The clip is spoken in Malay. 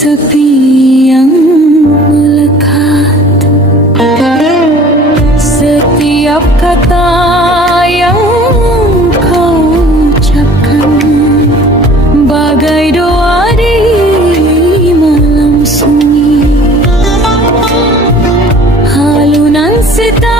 sepi yang melekat. Setiap kata yang kau ucapkan. Bagai doa di malam sunyi. Halunan setan